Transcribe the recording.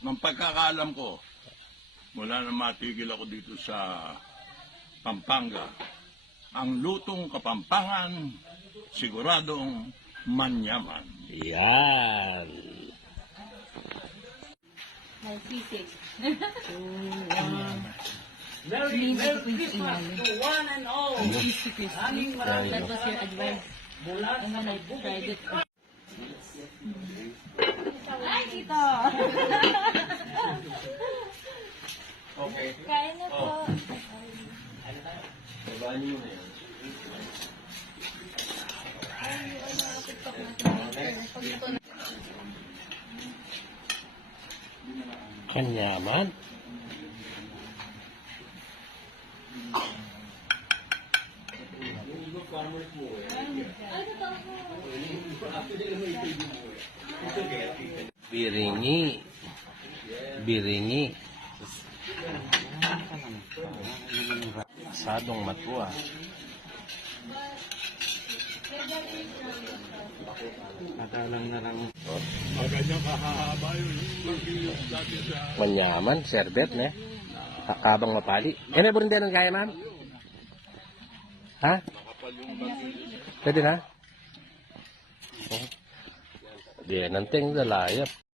ng pagkakaalam ko, mula na matigil ako dito sa Pampanga, ang lutong Kapampangan, siguradong manyaman. Yan. Nag-sisig. Merry Christmas to one and all. That was your advice. And then I tried it. Ay, ito! Okay. Kain na po. Kanyaman. Biringi. Biringi. Asadong matua. Nadalang na lang. Maganyang kahahaba yun. Mag-iyong dati sa... Manyaman, serbet, ne? Kabang mapali. Eh, may burin din ang kaya, ma'am? Ha? Pwede na? Oh. Di, nanting dalayap.